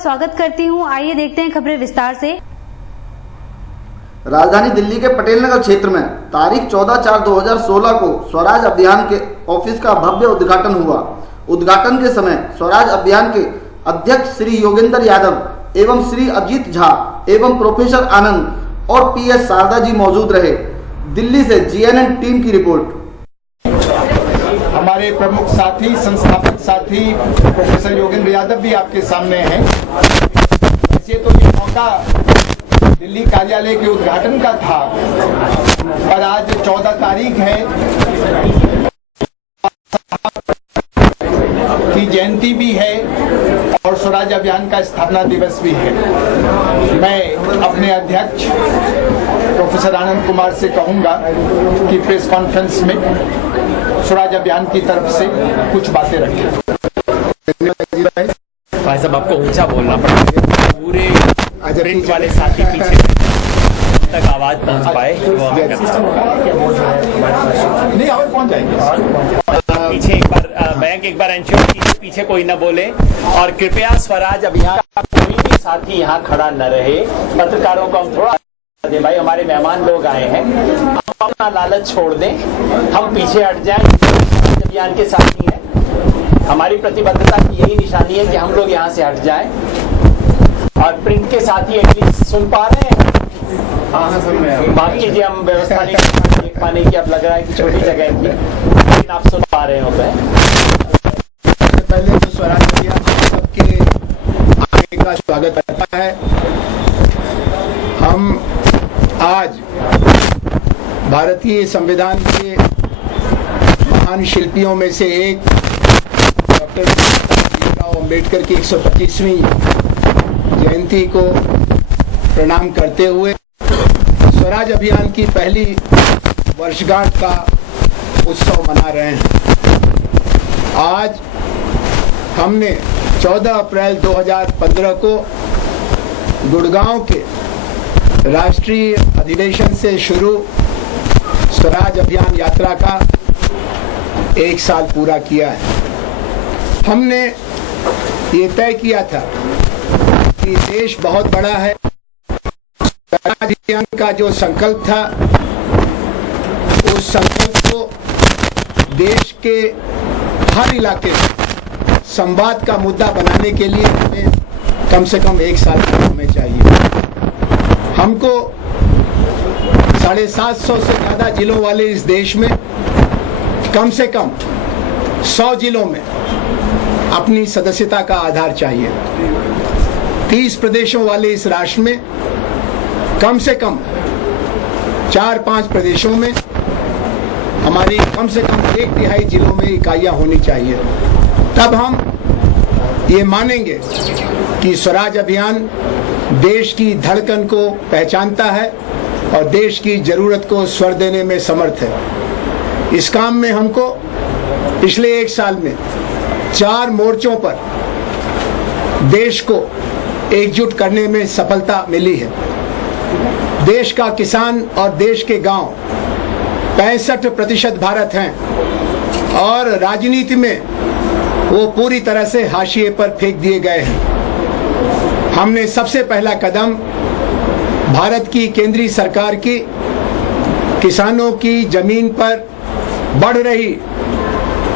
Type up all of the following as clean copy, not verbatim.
स्वागत करती हूं। आइए देखते हैं खबरें विस्तार से। राजधानी दिल्ली के पटेल नगर क्षेत्र में तारीख 14/4/2016 को स्वराज अभियान के ऑफिस का भव्य उद्घाटन हुआ। उद्घाटन के समय स्वराज अभियान के अध्यक्ष श्री योगेंद्र यादव एवं श्री अजीत झा एवं प्रोफेसर आनंद और PS शारदा जी मौजूद रहे। दिल्ली से GNN टीम की रिपोर्ट। हमारे प्रमुख साथी, संस्थापक साथी प्रोफेसर योगेंद्र यादव भी आपके सामने हैं। वैसे तो ये मौका दिल्ली कार्यालय के उद्घाटन का था, पर आज 14 तारीख है की जयंती भी है और स्वराज अभियान का स्थापना दिवस भी है। मैं अपने अध्यक्ष प्रोफेसर आनंद कुमार से कहूंगा कि प्रेस कॉन्फ्रेंस में स्वराज अभियान की तरफ से कुछ बातें रखें। भाई साहब, आपको ऊंचा बोलना पड़ेगा, पूरे प्रिंट वाले साथी पीछे तक आवाज पहुंच पाए वो नहीं और पहुंच जाएंगे। पीछे एक बार एंश्योर कीजिए पीछे कोई न बोले, और कृपया स्वराज अभियान का कोई भी साथी यहाँ खड़ा न रहे। पत्रकारों को हम थोड़ा दें, भाई हमारे मेहमान लोग आए हैं, हम अपना लालच छोड़ दें, हम पीछे हट जाएं। अभियान के साथी हैं, हमारी प्रतिबद्धता की यही निशानी है कि हम लोग यहाँ से हट जाएं। और प्रिंट के साथी एटलीस्ट सुन पा रहे हैं? माफ कीजिए, हम व्यवस्था नहीं देख पाने की, अब लग रहा है कि छोटी जगह थी, लेकिन आप सुन पा रहे हो पहले तो स्वराज अभियान सबके आगे का स्वागत करता है। हम आज भारतीय संविधान के महान शिल्पियों में से एक डॉक्टर भीमराव अंबेडकर की 125वीं जयंती को प्रणाम करते हुए स्वराज अभियान की पहली वर्षगांठ का उत्सव मना रहे हैं। आज हमने 14 अप्रैल 2015 को गुड़गांव के राष्ट्रीय अधिवेशन से शुरू स्वराज अभियान यात्रा का 1 साल पूरा किया है। हमने ये तय किया था कि देश बहुत बड़ा है। स्वराज अभियान का जो संकल्प था, उस संकल्प को देश के हर इलाके में संवाद का मुद्दा बनाने के लिए हमें कम से कम 1 साल हमें चाहिए। हमको 750 से ज्यादा जिलों वाले इस देश में कम से कम 100 जिलों में अपनी सदस्यता का आधार चाहिए। 30 प्रदेशों वाले इस राष्ट्र में कम से कम 4-5 प्रदेशों में हमारी कम से कम 1/3 जिलों में इकाइयां होनी चाहिए। तब हम ये मानेंगे कि स्वराज अभियान देश की धड़कन को पहचानता है और देश की जरूरत को स्वर देने में समर्थ है। इस काम में हमको पिछले 1 साल में 4 मोर्चों पर देश को एकजुट करने में सफलता मिली है। देश का किसान और देश के गांव 65% भारत हैं और राजनीति में वो पूरी तरह से हाशिए पर फेंक दिए गए हैं। हमने सबसे पहला कदम भारत की केंद्रीय सरकार की किसानों की जमीन पर बढ़ रही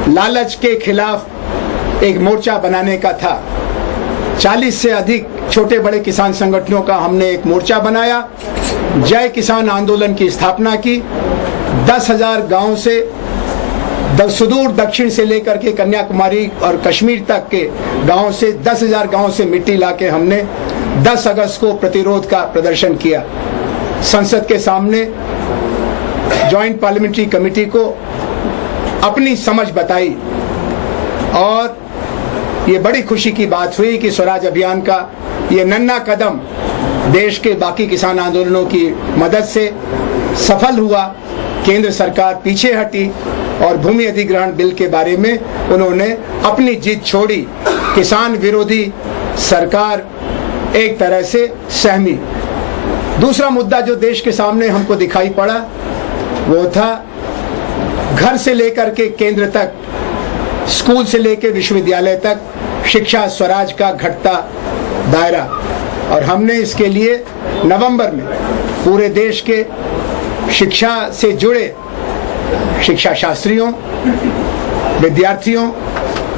लालच के खिलाफ एक मोर्चा बनाने का था। 40 से अधिक छोटे बड़े किसान संगठनों का हमने एक मोर्चा बनाया, जय किसान आंदोलन की स्थापना की। 10,000 गांव से सुदूर दक्षिण से लेकर के कन्याकुमारी और कश्मीर तक के गांव से 10,000 गांव से मिट्टी लाके हमने 10 अगस्त को प्रतिरोध का प्रदर्शन किया। संसद के सामने जॉइंट पार्लियामेंट्री कमेटी को अपनी समझ बताई और ये बड़ी खुशी की बात हुई कि स्वराज अभियान का ये नन्हा कदम देश के बाकी किसान आंदोलनों की मदद से सफल हुआ। केंद्र सरकार पीछे हटी और भूमि अधिग्रहण बिल के बारे में उन्होंने अपनी जिद छोड़ी। किसान विरोधी सरकार एक तरह से सहमी। दूसरा मुद्दा जो देश के सामने हमको दिखाई पड़ा वो था घर से लेकर के केंद्र तक, स्कूल से लेकर विश्वविद्यालय तक शिक्षा स्वराज का घटता दायरा, और हमने इसके लिए नवंबर में पूरे देश के शिक्षा से जुड़े शिक्षा शास्त्रियों, विद्यार्थियों,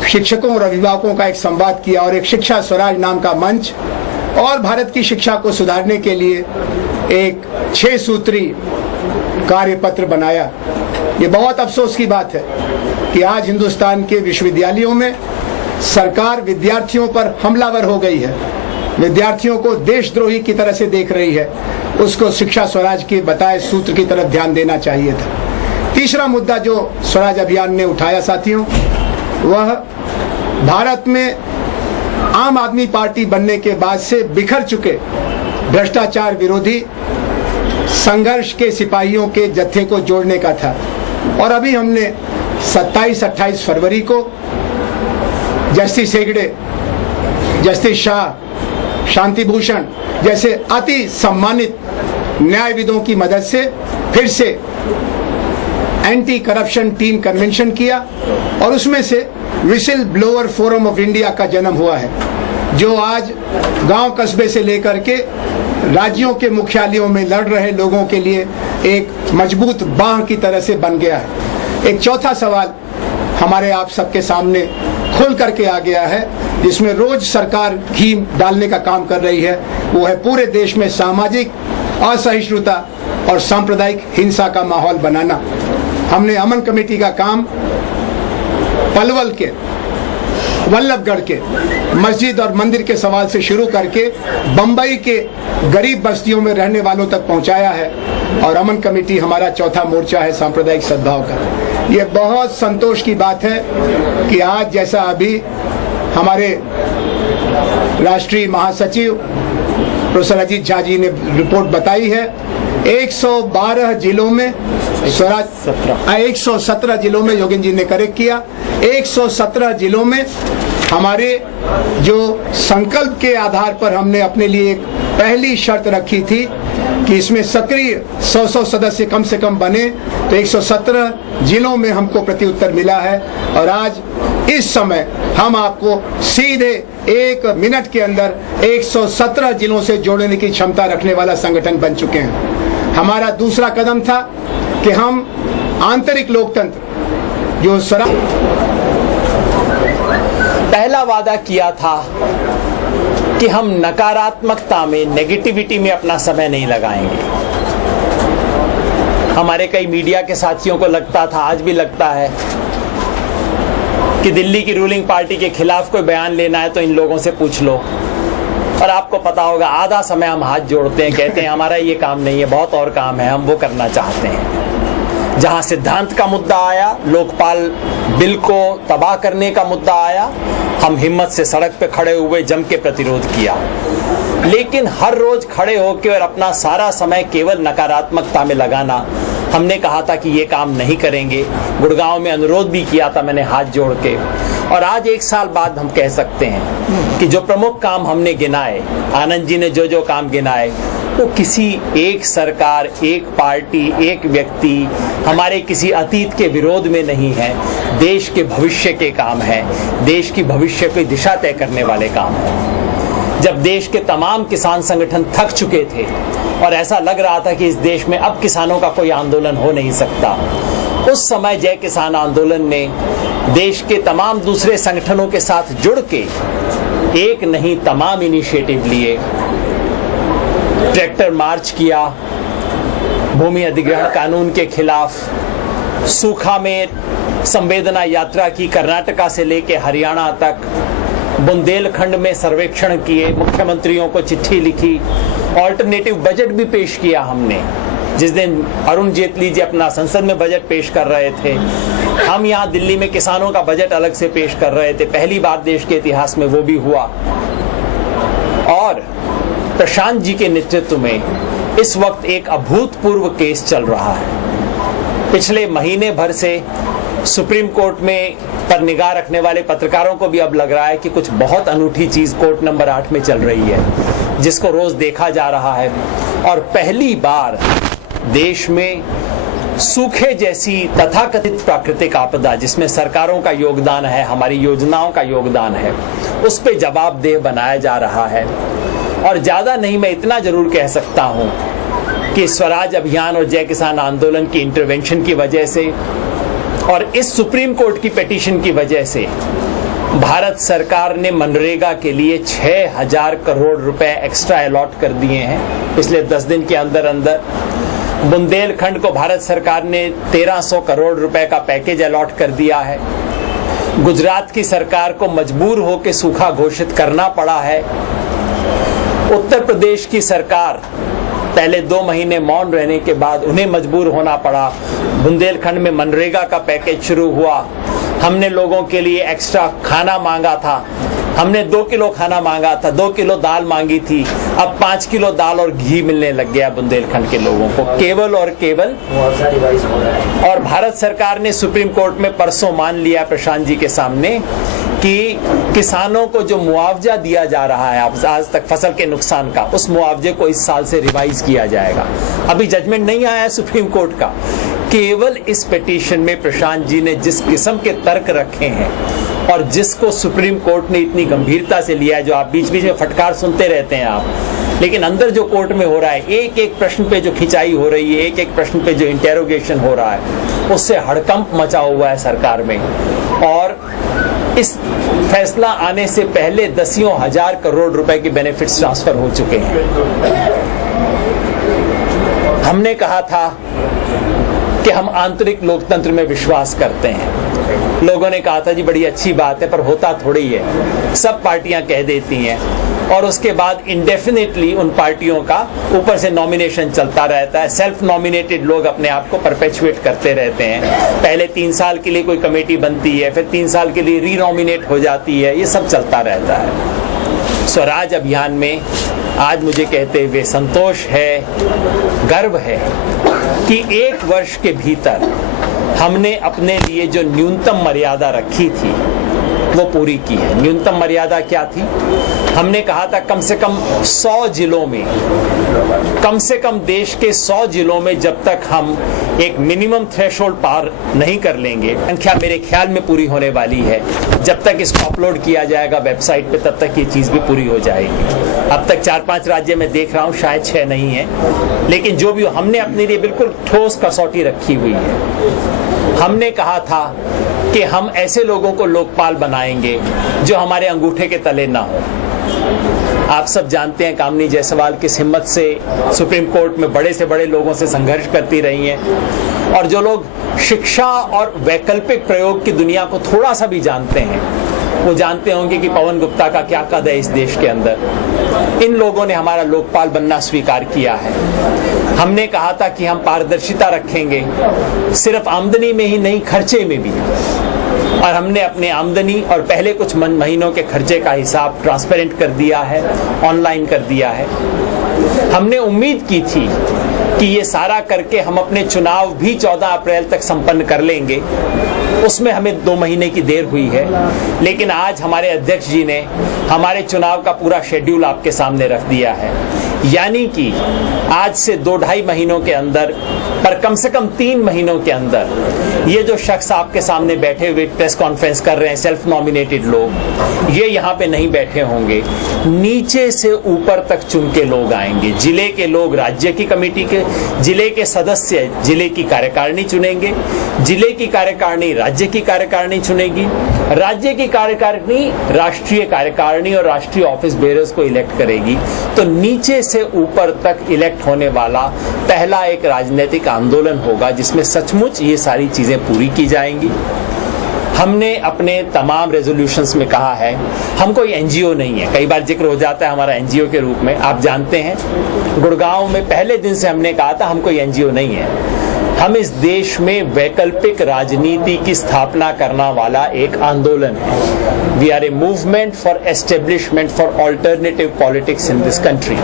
शिक्षकों और अभिभावकों का एक संवाद किया और एक शिक्षा स्वराज नाम का मंच और भारत की शिक्षा को सुधारने के लिए एक 6 सूत्री कार्यपत्र बनाया। ये बहुत अफसोस की बात है कि आज हिंदुस्तान के विश्वविद्यालयों में सरकार विद्यार्थियों पर हमलावर हो गई है, विद्यार्थियों को देशद्रोही की तरह से देख रही है। उसको शिक्षा स्वराज के बताए सूत्र की तरफ ध्यान देना चाहिए था। तीसरा मुद्दा जो स्वराज अभियान ने उठाया साथियों, वह भारत में आम आदमी पार्टी बनने के बाद से बिखर चुके भ्रष्टाचार विरोधी संघर्ष के सिपाहियों के जत्थे को जोड़ने का था। और अभी हमने 27-28 फरवरी को जस्टिस हेगड़े, जस्टिस शाह, शांति भूषण जैसे अति सम्मानित न्यायविदों की मदद से फिर से एंटी करप्शन टीम कन्वेंशन किया और उसमें से whistle blower forum of India का जन्म हुआ है, जो आज गांव कस्बे से लेकर के राज्यों के मुख्यालयों में लड़ रहे लोगों के लिए एक मजबूत बांह की तरह से बन गया है। एक चौथा सवाल हमारे आप सबके सामने खुल करके आ गया है, जिसमें रोज सरकार घी डालने का काम कर रही है, वो है पूरे देश में सामाजिक असहिष्णुता और सांप्रदायिक हिंसा का माहौल बनाना। हमने अमन कमेटी का काम पलवल के, वल्लभगढ़ के मस्जिद और मंदिर के सवाल से शुरू करके बंबई के गरीब बस्तियों में रहने वालों तक पहुंचाया है और अमन कमेटी हमारा चौथा मोर्चा है सांप्रदायिक सद्भाव का। ये बहुत संतोष की बात है कि आज जैसा अभी हमारे राष्ट्रीय महासचिव प्रोफेसर अजीत झा जी ने रिपोर्ट बताई है, 112 जिलों में स्वराज 117 जिलों में, योगेंद्र जी ने करेक्ट किया, 117 जिलों में हमारे जो संकल्प के आधार पर हमने अपने लिए एक पहली शर्त रखी थी कि इसमें सक्रिय 100 सदस्य कम से कम बने, तो 117 जिलों में हमको प्रत्युत्तर मिला है। और आज इस समय हम आपको सीधे 1 मिनट के अंदर 117 जिलों से जोड़ने की क्षमता रखने वाला संगठन बन चुके हैं। हमारा दूसरा कदम था कि हम आंतरिक लोकतंत्र जो पहला वादा किया था कि हम नकारात्मकता में, नेगेटिविटी में अपना समय नहीं लगाएंगे। हमारे कई मीडिया के साथियों को लगता था, आज भी लगता है, कि दिल्ली की रूलिंग पार्टी के खिलाफ कोई बयान लेना है तो इन लोगों से पूछ लो। और आपको पता होगा आधा समय हम हाथ जोड़ते हैं, कहते हैं हमारा ये काम नहीं है, बहुत और काम है, हम वो करना चाहते हैं। जहां सिद्धांत का मुद्दा आया, लोकपाल बिल को तबाह करने का मुद्दा आया, हम हिम्मत से सड़क पे खड़े हुए, जम के प्रतिरोध किया। लेकिन हर रोज खड़े होकर और अपना सारा समय केवल नकारात्मकता में लगाना, हमने कहा था कि ये काम नहीं करेंगे। गुड़गांव में अनुरोध भी किया था मैंने हाथ जोड़ के। और आज 1 साल बाद हम कह सकते हैं कि जो प्रमुख काम हमने गिनाए, आनंद जी ने जो जो काम गिनाए, वो किसी एक सरकार, एक पार्टी, एक व्यक्ति, हमारे किसी अतीत के विरोध में नहीं है। देश के भविष्य के काम है, देश की भविष्य की दिशा तय करने वाले काम है। जब देश के तमाम किसान संगठन थक चुके थे और ऐसा लग रहा था कि इस देश में अब किसानों का कोई आंदोलन हो नहीं सकता, उस समय जय किसान आंदोलन ने देश के तमाम दूसरे संगठनों के साथ जुड़ के एक नहीं तमाम इनिशिएटिव लिए। ट्रैक्टर मार्च किया भूमि अधिग्रहण कानून के खिलाफ, सूखा में संवेदना यात्रा की कर्नाटका से लेके हरियाणा तक, बुंदेलखंड में सर्वेक्षण किए, मुख्यमंत्रियों को चिट्ठी लिखी, ऑल्टरनेटिव बजट भी पेश किया हमने। जिस दिन अरुण जेटली जी अपना संसद में बजट पेश कर रहे थे, हम यहाँ दिल्ली में किसानों का बजट अलग से पेश कर रहे थे। पहली बार देश के इतिहास में वो भी हुआ। और प्रशांत जी के नेतृत्व में इस वक्त एक अभूतपूर्व केस चल रहा है। पिछले महीने भर से सुप्रीम कोर्ट में पर निगाह रखने वाले पत्रकारों को भी अब लग रहा है कि कुछ बहुत अनूठी चीज कोर्ट नंबर 8 में चल रही है, जिसको रोज देखा जा रहा है। और पहली बार देश में सूखे जैसी तथाकथित प्राकृतिक आपदा जिसमें सरकारों का योगदान है, हमारी योजनाओं का योगदान है, उस पे जवाबदेह बनाया जा रहा है। और ज्यादा नहीं, मैं इतना जरूर कह सकता हूं कि स्वराज अभियान और जय किसान आंदोलन की इंटरवेंशन की वजह से और इस सुप्रीम कोर्ट की पिटीशन की वजह से भारत सरकार ने मनरेगा के लिए 6,000 करोड़ रुपए एक्स्ट्रा अलॉट कर दिए हैं पिछले 10 दिन के अंदर अंदर। बुंदेलखंड को भारत सरकार ने 1300 करोड़ रुपए का पैकेज अलॉट कर दिया है। गुजरात की सरकार को मजबूर होकर सूखा घोषित करना पड़ा है। उत्तर प्रदेश की सरकार पहले 2 महीने मौन रहने के बाद उन्हें मजबूर होना पड़ा। बुंदेलखंड में मनरेगा का पैकेज शुरू हुआ। हमने लोगों के लिए एक्स्ट्रा खाना मांगा था, हमने 2 किलो खाना मांगा था, 2 किलो दाल मांगी थी, अब 5 किलो दाल और घी मिलने लग गया बुंदेलखंड के लोगों को, केवल और केवल। और भारत सरकार ने सुप्रीम कोर्ट में परसों मान लिया प्रशांत जी के सामने कि किसानों को जो मुआवजा दिया जा रहा है आज तक फसल के नुकसान का, उस मुआवजे को इस साल से रिवाइज किया जाएगा। अभी जजमेंट नहीं आया है सुप्रीम कोर्ट का। केवल इस पिटीशन में प्रशांत जी ने जिस किस्म के तर्क रखे हैं और जिसको सुप्रीम कोर्ट ने इतनी गंभीरता से लिया है, जो आप बीच बीच में फटकार सुनते रहते हैं आप, लेकिन अंदर जो कोर्ट में हो रहा है, एक एक प्रश्न पे जो खिंचाई हो रही है, एक एक प्रश्न पे जो इंटेरोगेशन हो रहा है, उससे हड़कंप मचा हुआ है सरकार में। और इस फैसला आने से पहले दसियों हजार करोड़ रुपए के बेनिफिट्स ट्रांसफर हो चुके हैं। हमने कहा था कि हम आंतरिक लोकतंत्र में विश्वास करते हैं। लोगों ने कहा था जी बड़ी अच्छी बात है, पर होता थोड़ी है, सब पार्टियां कह देती हैं और उसके बाद इंडेफिनेटली उन पार्टियों का ऊपर से नॉमिनेशन चलता रहता है। सेल्फ नॉमिनेटेड लोग अपने आप को परपेचुएट करते रहते हैं। पहले 3 साल के लिए कोई कमेटी बनती है, फिर 3 साल के लिए री नॉमिनेट हो जाती है, ये सब चलता रहता है। स्वराज अभियान में आज मुझे कहते हुए संतोष है, गर्व है कि 1 वर्ष के भीतर हमने अपने लिए जो न्यूनतम मर्यादा रखी थी वो पूरी की है। न्यूनतम मर्यादा क्या थी? हमने कहा था कम से कम 100 जिलों में, कम से कम देश के 100 जिलों में जब तक हम एक मिनिमम थ्रेशोल्ड पार नहीं कर लेंगे, संख्या मेरे ख्याल में पूरी होने वाली है, जब तक इसको अपलोड किया जाएगा वेबसाइट पे तब तक ये चीज भी पूरी हो जाएगी। अब तक 4-5 राज्य में देख रहा हूँ, शायद 6 नहीं है, लेकिन जो भी हो, हमने अपने लिए बिल्कुल ठोस कसौटी रखी हुई है। हमने कहा था कि हम ऐसे लोगों को लोकपाल बनाएंगे जो हमारे अंगूठे के तले ना हो। आप सब जानते हैं कामनी जायसवाल किस हिम्मत से सुप्रीम कोर्ट में बड़े से बड़े लोगों से संघर्ष करती रही हैं, और जो लोग शिक्षा और वैकल्पिक प्रयोग की दुनिया को थोड़ा सा भी जानते हैं वो जानते होंगे कि पवन गुप्ता का क्या कद है इस देश के अंदर। इन लोगों ने हमारा लोकपाल बनना स्वीकार किया है। हमने कहा था कि हम पारदर्शिता रखेंगे, सिर्फ आमदनी में ही नहीं, खर्चे में भी, और हमने अपने आमदनी और पहले कुछ महीनों के खर्चे का हिसाब ट्रांसपेरेंट कर दिया है, ऑनलाइन कर दिया है। हमने उम्मीद की थी कि ये सारा करके हम अपने चुनाव भी 14 अप्रैल तक संपन्न कर लेंगे, उसमें हमें 2 महीने की देर हुई है, लेकिन आज हमारे अध्यक्ष जी ने हमारे चुनाव का पूरा शेड्यूल आपके सामने रख दिया है। यानी कि आज से 2-2.5 महीनों के अंदर, पर कम से कम 3 महीनों के अंदर ये जो शख्स आपके सामने बैठे हुए प्रेस कॉन्फ्रेंस कर रहे हैं, सेल्फ नॉमिनेटेड लोग, ये यहाँ पे नहीं बैठे होंगे, नीचे से ऊपर तक चुन के लोग आएंगे। जिले के लोग राज्य की कमेटी के, जिले के सदस्य जिले की कार्यकारिणी चुनेंगे, जिले की कार्यकारिणी राज्य की कार्यकारिणी चुनेगी, राज्य की कार्यकारिणी राष्ट्रीय कार्यकारिणी और राष्ट्रीय ऑफिस बेयरर्स को इलेक्ट करेगी। तो नीचे से ऊपर तक इलेक्ट होने वाला पहला एक राजनीतिक आंदोलन होगा जिसमें सचमुच ये सारी चीजें पूरी की जाएंगी। हमने अपने तमाम रेजोल्यूशंस में कहा है, हम कोई एनजीओ नहीं है, कई बार जिक्र हो जाता है हमारा एनजीओ के रूप में, आप जानते हैं गुड़गांव में पहले दिन से हमने कहा था हम कोई एनजीओ नहीं है। हम इस देश में वैकल्पिक राजनीति की स्थापना करना वाला एक आंदोलन है। We are a movement for establishment for alternative politics in this country.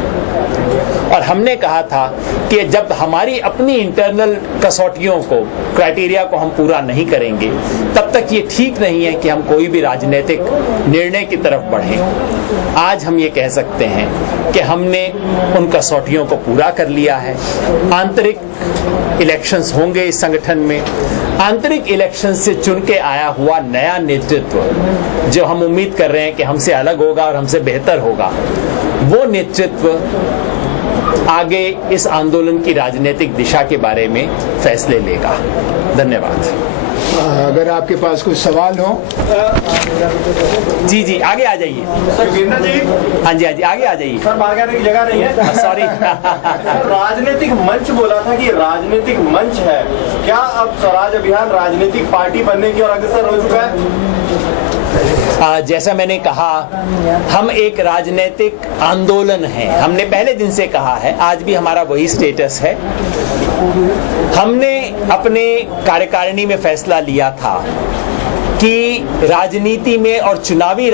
और हमने कहा था कि जब हमारी अपनी इंटरनल कसौटियों को, क्राइटेरिया को हम पूरा नहीं करेंगे, तब तक ये ठीक नहीं है कि हम कोई भी राजनीतिक निर्णय की तरफ बढ़ें। आज हम ये कह सकते हैं कि हमने उन कसौटियों को पूरा कर लिया है। आंतरिक इलेक्शंस होंगे इस संगठन में। आंतरिक इलेक्शन से चुन के आया हुआ नया नेतृत्व, जो हम उम्मीद कर रहे हैं कि हमसे अलग होगा और हमसे बेहतर होगा, वो नेतृत्व आगे इस आंदोलन की राजनीतिक दिशा के बारे में फैसले लेगा। धन्यवाद। अगर आपके पास कुछ सवाल हो। जी आगे आ जाइए। सर वीरेंद्र जी। हाँ जी आगे आ जाइए। सर बाहर आने की जगह नहीं है। सॉरी। राजनीतिक मंच बोला था कि राजनीतिक मंच है, क्या अब स्वराज अभियान राजनीतिक पार्टी बनने की ओर अग्रसर हो चुका है? जैसा मैंने कहा, हम एक राजनीतिक आंदोलन हैं। हमने पहले दिन से कहा है, आज भी हमारा वही स्टेटस है। हमने अपने कार्यकारिणी में फैसला लिया था कि राजनीति में और चुनावी